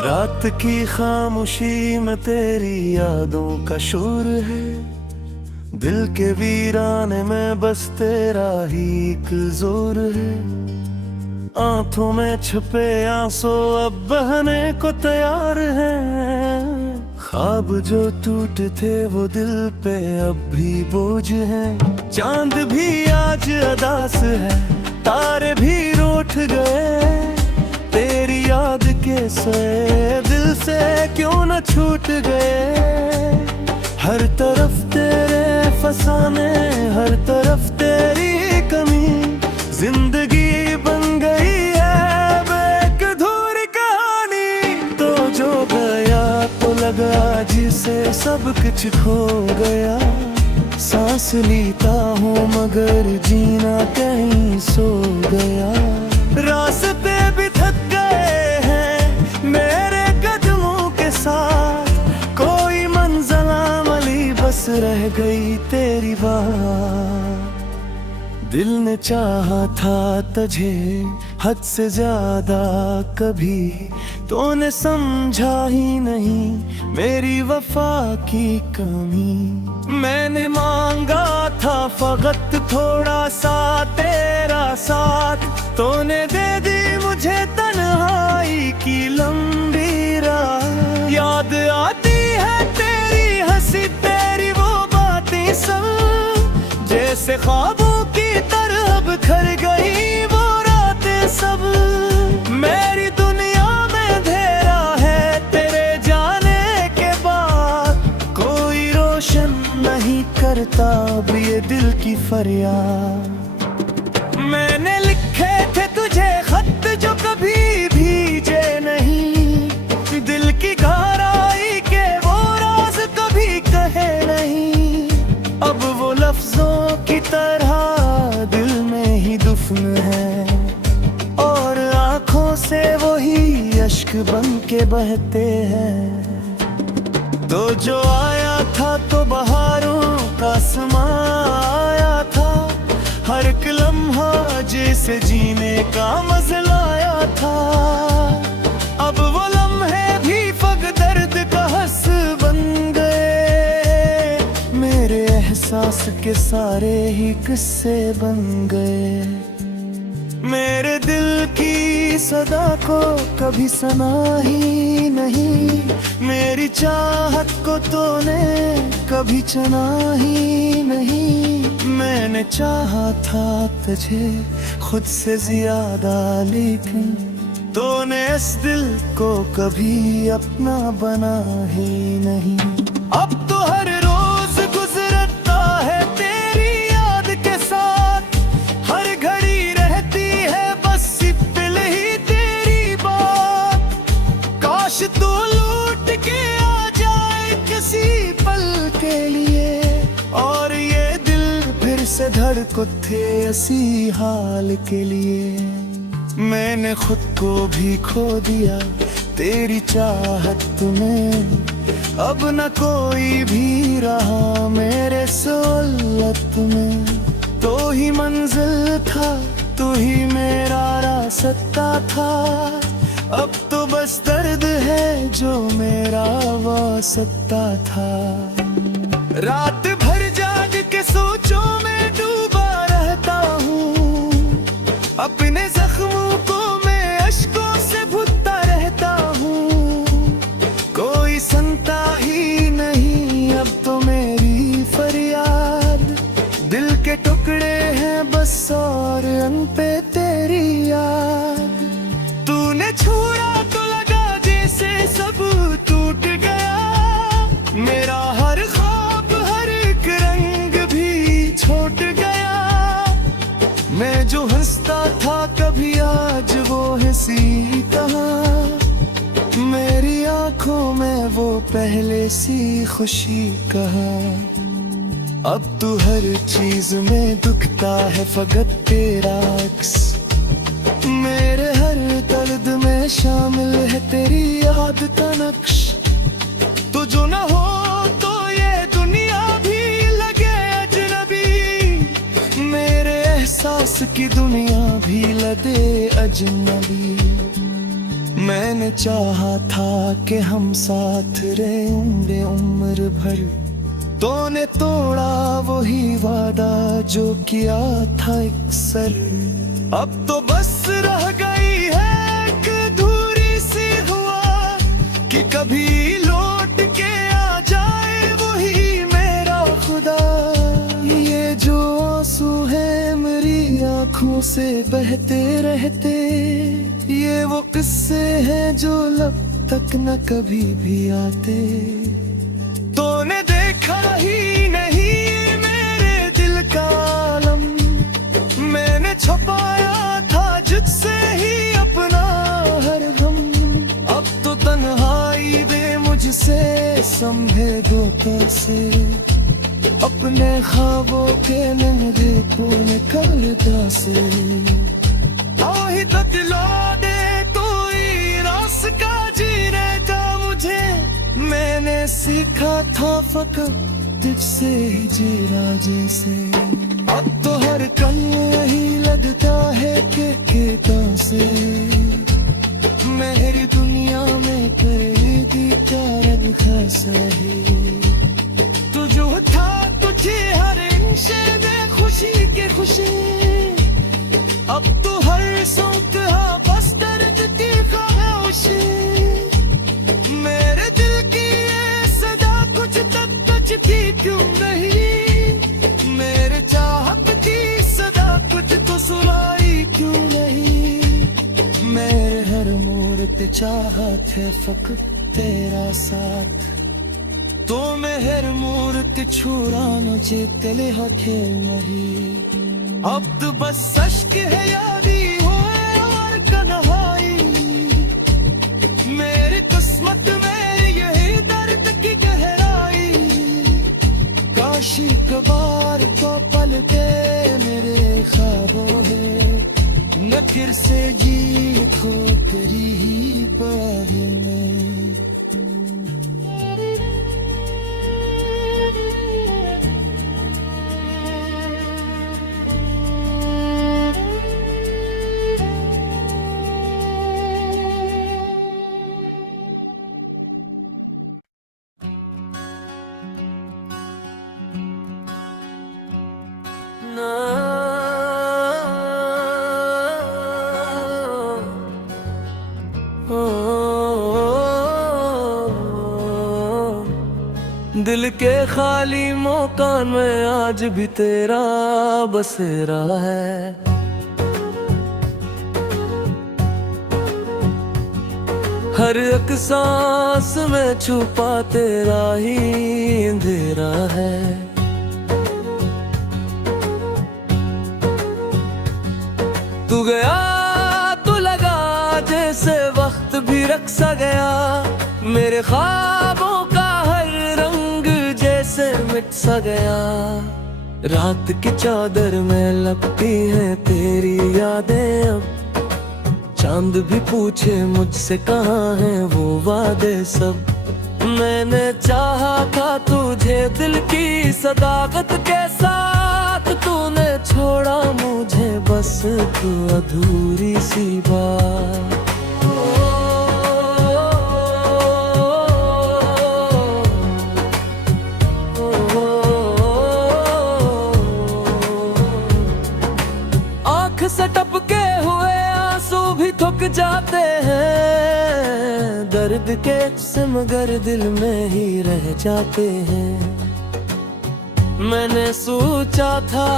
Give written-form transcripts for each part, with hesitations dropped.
रात की खामोशी में तेरी यादों का शोर है। दिल के वीराने में बस तेरा ही एक जोर है। आंखों में छुपे आंसू अब बहने को तैयार हैं। ख्वाब जो टूटे थे वो दिल पे अब भी बोझ है। चांद भी आज अदास है, तारे भी रूठ गए। तेरी याद के सोए दिल से क्यों न छूट गए। हर तरफ तेरे फसाने, हर तरफ तेरी कमी। जिंदगी बन गई है बेकसूर कहानी। तो जो गया तो लगा जिसे सब कुछ खो गया। सांस लेता हूँ मगर जीना कहीं सो गया। रास्ते भी थक गए हैं मेरे कदमों के साथ। कोई मंज़िल मिली बस रह गई तेरी बात। दिल ने चाहा था तुझे हद से ज्यादा कभी। तूने समझा ही नहीं मेरी वफा की कमी। मैंने मांगा था फकत थोड़ा सा तेरा साथ। तूने दे दी मुझे तन्हाई की लंबी राह। याद आती है तेरी हंसी, तेरी वो बातें सब। जैसे ख्वाबों की तरह बिखर गई वो रातें सब। मेरी दुनिया में अंधेरा है तेरे जाने के बाद। कोई रोशन नहीं करता अब ये दिल की फरियाद। मैंने लिखे थे तुझे खत जो कभी भीजे नहीं। दिल की गहराई के वो राज कभी कहे नहीं। अब वो लफ्जों की तरह दिल में ही दुफन है। और आंखों से वही अश्क बन के बहते हैं। तो जो आया था तो बहारों का समा आया था। हर एक लम्हा जैसे जीने का मज़ा आया था। अब वो लम्हे भी फक दर्द का हंस बन गए। मेरे एहसास के सारे ही किस्से बन गए। मेरे दिल की सदा को कभी सुना ही नहीं। मेरी चाहत को तूने कभी चुना ही नहीं। मैंने चाहा था तुझे खुद से ज्यादा, लेकिन तूने इस दिल को कभी अपना बना ही नहीं। अब तो हर रोज गुजरता है तेरी याद के साथ। हर घड़ी रहती है बस सिर्फ ही तेरी बात। काश तू लौट के आ जाए किसी पल के लिए। और ये दिल फिर से धड़कते इसी हाल के लिए। मैंने खुद को भी खो दिया तेरी चाहत में। अब न कोई भी रहा मेरे सोलत में। तो ही मंजिल था, तू ही मेरा रास्ता था। अब तो बस दर्द है जो मेरा वास्ता था। रात भर जाग के सोचों में डूबा रहता हूँ। अपने जख्मों को मैं अश्कों से भुनता रहता हूँ। कोई सुनता ही नहीं अब तो मेरी फरियाद। दिल के टुकड़े हैं बस और उन पे तेरी याद। तूने छुआ तो लगा जैसे सब टूट गया। मेरा हर ख्वाब हर एक रंग भी छोड़ गया। मैं जो हंसता था कभी आज वो हंसी कहाँ। मेरी आंखों में वो पहले सी खुशी कहाँ। अब तो हर चीज में दुखता है फकत तेरा अक्स। मेरे हर दर्द में शामिल है तेरी याद का नक्श। तो जो न हो तो ये दुनिया भी लगे अजनबी। मेरे एहसास की दुनिया भी लगे अजनबी। मैंने चाहा था कि हम साथ रहेंगे उम्र भर, तूने तोड़ा वही वादा जो किया था अक्सर। अब तो बस रह गई है एक अधूरी सी हुआ कि कभी लौट के आ जाए वही मेरा खुदा। ये जो आंसू है मेरी आंखों से बहते रहते, ये वो किस्से हैं जो लब तक न कभी भी आते। तूने देखा ही नहीं मेरे दिल का आलम, मैंने छुपाया था जिससे ही अपना हर गम। अब तो तन्हाई दे मुझसे संभे दो कैसे, अपने ख्वाबों के नंगे पूरे करदा से। आही तो दिला दे कोई रास्ता जीने का मुझे, मैंने सीखा था फकत तुझसे ही जीना जैसे। अब तो हर कम यही लगता है कि खेतों से, मेरी दुनिया में कैदी का रंग खासा है। तू जो था तुझे हर इंशे दे खुशी के खुशी, अब तो हर सौंक बस दर्द की खामोशी। मेरे दिल की ये सदा कुछ तक बचती क्यों नहीं, मेरे चाहत की सदा कुछ तो सुनाई क्यों नहीं। मेरे हर मोड़ पे चाहत है फकत तेरा साथ, तो मैं हर मोड़ पे छुड़ा मुझे तेरे खेल नहीं। अब तो बस अश्क है यादी हो और कन्हाई, मेरी किस्मत में यही दर्द की गहराई। काशी कबार को पल दे मेरे ख्वाबों में, न फिर से जी खो तेरी ही बाह में। दिल के खाली मकान में आज भी तेरा बसेरा है। हर एक सांस में छुपा तेरा ही अंधेरा है। तू गया तो लगा जैसे वक्त भी रख सा गया, मेरे ख्वाबों का हर रंग जैसे मिट सा गया। रात की चादर में लगती हैं तेरी यादें अब, चांद भी पूछे मुझसे कहाँ हैं वो वादे सब। मैंने चाहा था तुझे दिल की सदाकत के साथ, तूने छोड़ा मुझे बस तू अधूरी सी बात। आँख से टपके हुए आंसू भी थक जाते हैं, दर्द के से मगर दिल में ही रह जाते हैं। मैंने सोचा था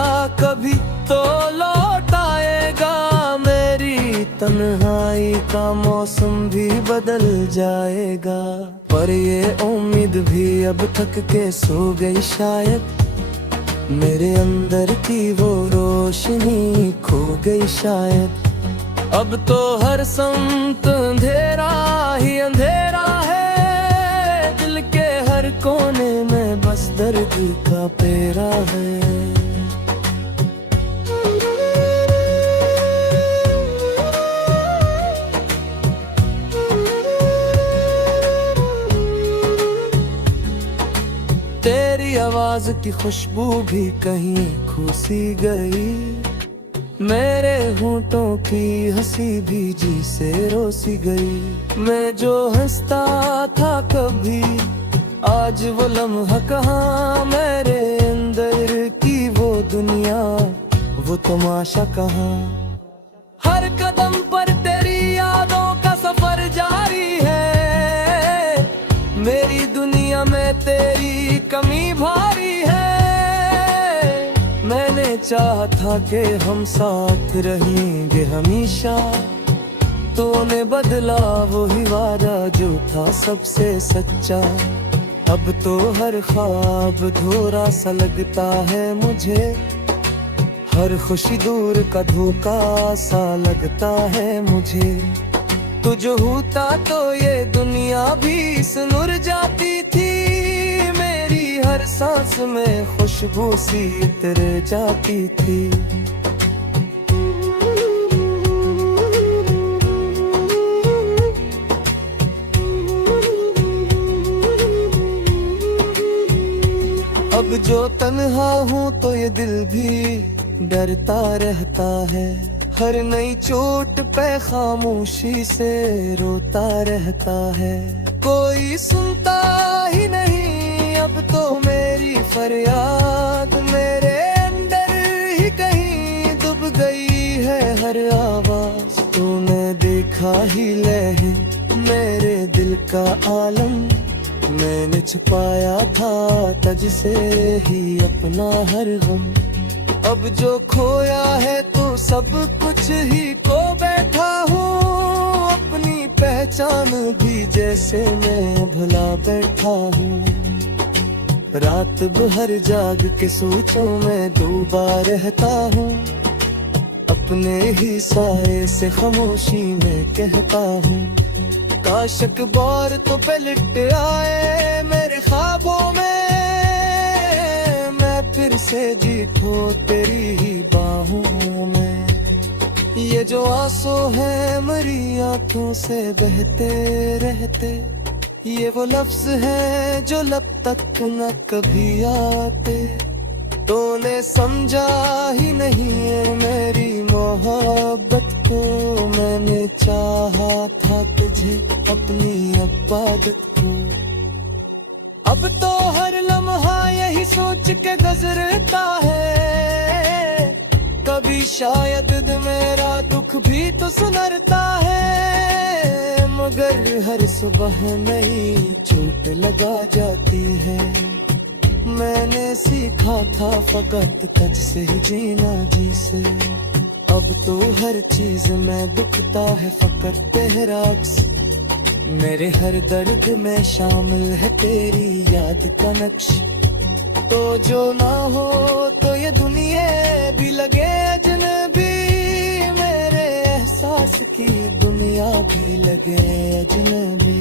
कभी तो लौट आएगा, मेरी तन्हाई का मौसम भी बदल जाएगा। पर ये उम्मीद भी अब थक के सो गई शायद, मेरे अंदर की वो रोशनी खो गई शायद। अब तो हर समत अंधेरा ही अंधेरा है, दिल के हर कोने में बस दर्द का पेरा है। तेरी आवाज की खुशबू भी कहीं खो सी गई, मेरे होठों की हंसी भी जी से रोसी गई। मैं जो हंसता था कभी, आज वो लम्हा कहाँ। मेरे अंदर की वो दुनिया, वो तमाशा कहाँ। हर कदम पर तेरी यादों का सफर जारी है। मेरी दुनिया में तेरी कमी भारी है। मैंने चाहा था कि हम साथ रहेंगे हमेशा, तूने बदला वही वादा जो था सबसे सच्चा। अब तो हर ख्वाब धोरा सा लगता है मुझे, हर खुशी दूर का धोखा सा लगता है मुझे। तू जो होता तो ये दुनिया भी सुनुर जाती थी। मेरी हर सांस में खुशबू सी उतर जाती थी। अब जो तन्हा हूँ तो ये दिल भी डरता रहता है। हर नई चोट पे खामोशी से रोता रहता है। कोई सुनता ही नहीं अब तो मेरी फरियाद। मेरे अंदर ही कहीं डूब गई है हर आवाज। तूने देखा ही लहे मेरे दिल का आलम, मैंने छुपाया था तुझसे ही अपना हर गम। अब जो खोया है तो सब कुछ ही खो बैठा हूँ। अपनी पहचान भी जैसे मैं भुला बैठा हूँ। रात भर जाग के सोचों में डूबा रहता हूँ। अपने ही साए से खामोशी में कहता हूँ, काश अखबार तो पलट आए मेरे ख्वाबों में। मैं फिर से जीठो तेरी ही बाहों में। ये जो आंसू है मेरी आंखों से बहते रहते, ये वो लफ्ज है जो लब तक न कभी आते। तूने समझा ही नहीं है मेरी मोहब्बत को। मैंने चाहा था तुझे अपनी इबादत को। अब तो हर लम्हा यही सोच के गुजरता है, कभी शायद मेरा दुख भी तो सुधरता है। मगर हर सुबह नई चोट लगा जाती है। मैंने सीखा था फकत तुझसे ही जीना जी से। अब तो हर चीज में दुखता है फकत तेरा अक्स। मेरे हर दर्द में शामिल है तेरी याद का नक्श। तो जो ना हो तो ये दुनिया भी लगे अजनबी। मेरे एहसास की दुनिया भी लगे अजनबी।